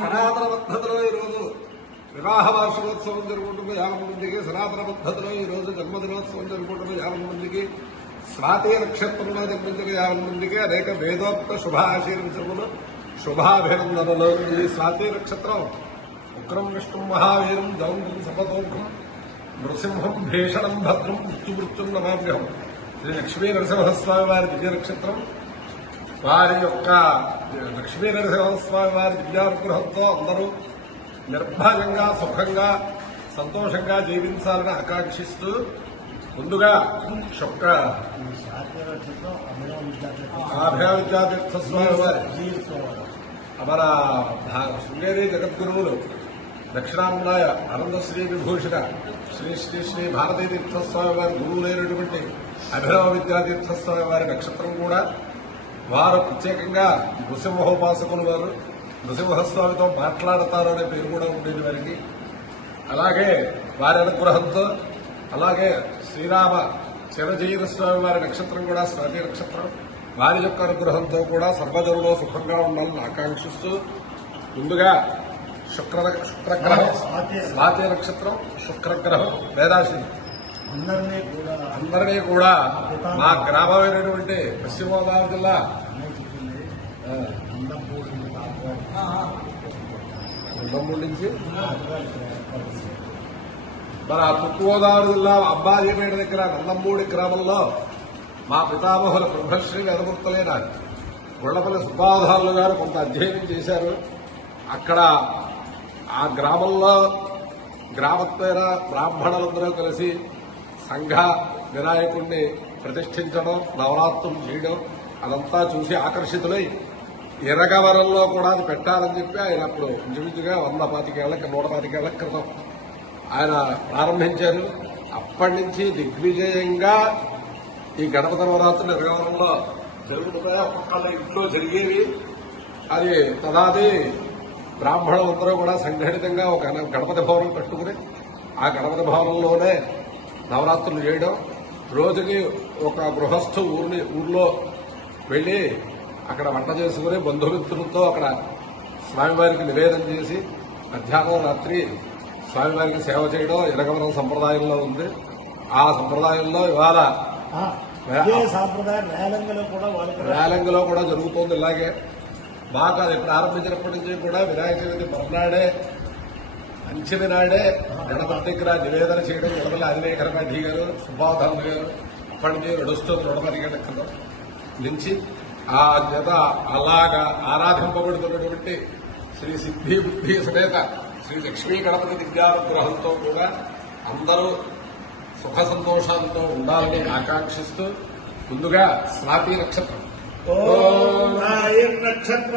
సనాతన పద్ధతిలో ఈరోజు వివాహ వార్షికోత్సవం జరుగుతుంది 50 మందికి. సనాతన పద్ధతిలో ఈరోజు జన్మదినోత్సవం జరుగుతుంది 50 మందికి. స్వాతి నక్షత్రంలో జన్మించిన 50 మందికి అనేక వేదోక్త శుభాశీర్వచనములు, శుభాభినందనలు. ఈ స్వాతి నక్షత్రం ఉగ్రం విష్ణు మహావీరం దౌండం సపదోఘం నృసింహం భీషణం భద్రం మృత్యుమృత్యుం నమాభ్యం. శ్రీ లక్ష్మీ నరసింహస్వామి వారి దివ్య నక్షత్రం. వారి యొక్క లక్ష్మీ నరసింహస్వామి వారి దివ్యానుగ్రహంతో అందరూ నిర్భయంగా, సుఖంగా, సంతోషంగా జీవించాలని ఆకాంక్షిస్తూ ముందుగా అభయ విద్యాతీర్థ స్వామి వారి మన శృంగేరి జగద్గురువులు దక్షిణాంధ్రాయ ఆనందశ్రీ విభూషణ శ్రీ శ్రీ శ్రీ భారతీ తీర్థస్వామి వారి గురువులైనటువంటి అభినవ విద్యాతీర్థస్వామి వారి నక్షత్రం కూడా. వారు ప్రత్యేకంగా నృసింహోపాసకులు. వారు నృసింహస్వామితో మాట్లాడతారు అనే పేరు కూడా ఉండేది వారికి. అలాగే వారి అనుగ్రహంతో, అలాగే శ్రీరామ చిరజీవ స్వామి వారి నక్షత్రం కూడా స్వాతి నక్షత్రం. వారి యొక్క అనుగ్రహంతో కూడా సర్వజనులో సుఖంగా ఉండాలని ఆకాంక్షిస్తూ ముందుగా శుక్రగ్రహం స్వాతి నక్షత్రం, శుక్రగ్రహం వేదాశి అందరినీ కూడా మా గ్రామమైనటువంటి పశ్చిమ గోదావరి జిల్లా నందమూడి నుంచి మన తూర్పుగోదావరి జిల్లా అంబాజీపేట దగ్గర నందమూడి గ్రామంలో మా పితామహుల బ్రహ్మశ్రీ వేదమూర్తులైన గుళ్లపల్లి సుబ్బావధారులు గారు కొంత అధ్యయనం చేశారు. అక్కడ ఆ గ్రామంలో గ్రామత్వేన బ్రాహ్మణులందరూ కలిసి సంఘ వినాయకుడిని ప్రతిష్ఠించడం, నవరాత్రులు చేయడం అదంతా చూసి ఆకర్షితులై ఎరగవరంలో కూడా అది పెట్టాలని చెప్పి ఆయన అప్పుడు ఇంచుమించుగా 125 ఏళ్ల క్రితం ఆయన ప్రారంభించారు. అప్పటి నుంచి దిగ్విజయంగా ఈ గణపతి నవరాత్రులు ఎరగవరంలో జరుగుతున్నాయి. ఒక్కొక్కళ్ళ ఇంట్లో జరిగేవి. అది తదాది బ్రాహ్మణులందరూ కూడా సంఘటితంగా ఒక గణపతి భవనం కట్టుకుని ఆ గణపతి భవనంలోనే నవరాత్రులు చేయడం. రోజుకి ఒక గృహస్థు ఊర్లో వెళ్లి అక్కడ వంట చేసుకుని బంధుమిత్రులతో అక్కడ స్వామివారికి నివేదన చేసి మధ్యాహ్నం రాత్రి స్వామివారికి సేవ చేయడం ఎరగవరం సంప్రదాయంలో ఉంది. ఆ సంప్రదాయంలో ఇవాళ రేలంగిలో కూడా జరుగుతోంది. ఇలాగే మాకు అది ప్రారంభించినప్పటి నుంచి కూడా వినాయక చవితి మర్నాడే పంచమి నాడే గణపతి దగ్గర నివేదన చేయడం గణపతి అధివేకరమాఢీ గారు, సుబ్బావధారులు గారు అప్పటి నుంచి నడుస్తుంది. 110 గంటల క్రితం నుంచి ఆ జత అలాగా ఆరాధింపబడుతున్నటువంటి శ్రీ సిద్ధి బుద్ధి సమేత శ్రీ లక్ష్మీ గణపతి దివ్యానుగ్రహంతో కూడా అందరూ సుఖ సంతోషాలతో ఉండాలని ఆకాంక్షిస్తూ ముందుగా స్వాతి నక్షత్రం నక్షత్రం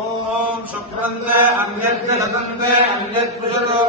ఓం శుక్రందే అన్యద్గతందే అన్యద్భుజతో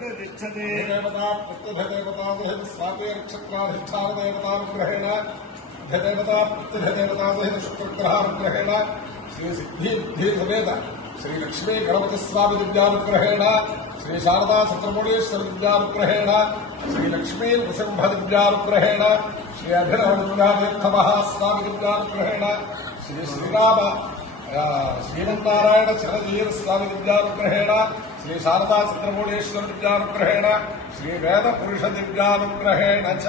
देवता प्रत्यभिदेवता सहित स्वाति नक्षत्राधिष्ठान देवतानुग्रहेण देवता प्रत्यभिदेवता सहित शुक्रग्रहानुग्रहेण श्री सिद्धि बुद्धि समेत श्री लक्ष्मी गणपति स्वामी दिव्यानुग्रहेण श्री शारदा चंद्रमौळीश्वर दिव्यानुग्रहेण श्री लक्ष्मी नृसिंह दिव्यानुग्रहेण श्री अभिनवतीर्थ महास्वामी दिव्यानुग्रहेण श्री श्रीराम श्रीमन्नारायण चरजीर स्वामी दिव्यानुग्रहेण श्री शारदा चंद्रमौळीश्वर दिव्यानुग्रहेण श्री वेद पुरुष दिव्यानुग्रहेण च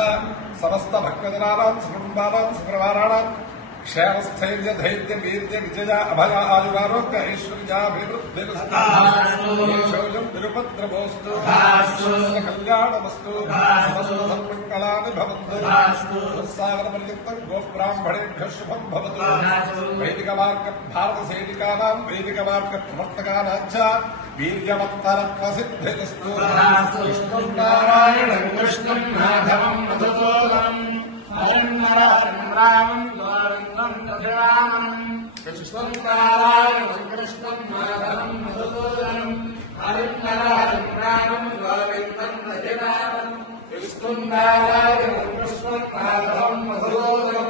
समस्त भक्तजनानां सुकुटुम्बानां सुपरिवाराणां क्षेमस्थैर्य धैर्य वीर्य विजय अभय आयुरारोग्य ऐश्वर्याभिवृद्धिर्भवतु निरुपद्रवोऽस्तु कल्याणमस्तु समस्तधर्मङ्गलानि भवन्तु सागरपर्यन्तं गोब्राह्मणेभ्यः शुभं भवतु वैदिकमार्ग भारतसैनिकानां वैदिकमार्गप्रवर्तकानां च वीर्यवत्तरत्वसिद्धिरस्तु विष्णुं नारायणं कृष्णं माधवं मधुसूदनं हरिं रामं गोविन्दं दशरामं कृष्णं नारायणं कृष्णं माधवं मधुसूदनं हरिं रामं गोविन्दं दशरामं कृष्णं नारायणं कृष्णं माधवं मधुसूदनं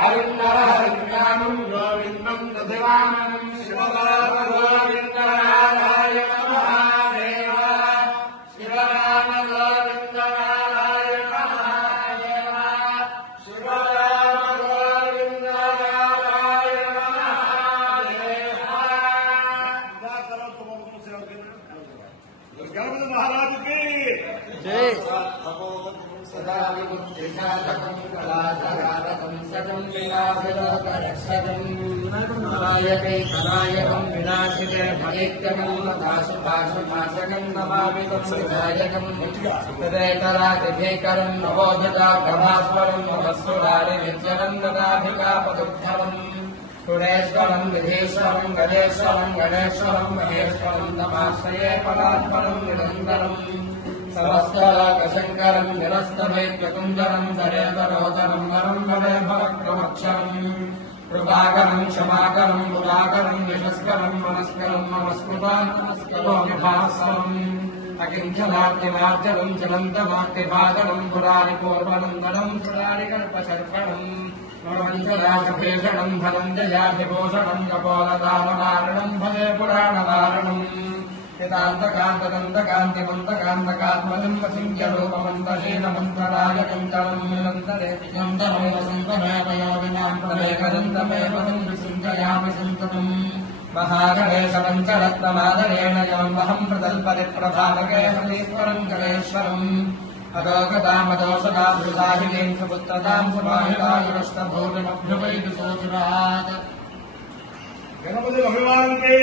हरिं रामं गोविन्दं दशरामं शिवराम गोविन्द नारायण महादेव शिवराम गोविन्द नारायण महादेव शिवराम गोविन्द नारायण महादेव गणपति महाराज की जय। सदा विमुक्तिसाधकं कलाधराधकं सदं विलासलोकरक्षकं नायकं विनाशिते भवेत्तमं दाशुपाशुपाशकं नमामि तं विधायकं तदेतरादिभेकरं नवोदितागमास्वरं नमस्सुरारि विज्जलं ददाभिकापदुद्धरं सुरेश्वरं विधेश्वरं गणेश्वरं गणेश्वरं महेश्वरं तमाश्रये पदात्मनं निरन्तरम् समस्तलोकशङ्करं निरस्तभेद्यकुञ्जरं सरेतरोदरं वरं वदे भवक्रमक्षरम् कृपाकरं क्षमाकरं गुणाकरं यशस्करं मनस्करं नमस्कृतान्नमस्करोमि भास्वरम् अकिञ्चनार्तिमार्जनं चलन्तमार्तिपादनं पुरारिपूर्वनन्दनं सुरारिकल्पशर्पणम् मनोञ्जलाशभेषणं धनञ्जयाभिभूषणं कपोलदानवारणं भजे पुराणवारणम् ितान्तकान्तदन्तकान्तिमन्तकान्तकात्मजं वसिञ्चरूपमन्तशीलमन्तराजकञ्चलं निरन्तरमेवसन्तमेवयोगिनां प्रवेकदन्तमेव विसृञ्जयामि सन्ततम् महागणेशपञ्चरत्नमादरेण यमहं प्रतल्पति प्रभावके हरीश्वरं गणेश्वरम् अदोगतामदोषदाभृताहिनीं सुपुत्रतां समाहितायुरष्टभूतिमभ्युपैतु सोऽसुरात्। गणपति भगवान के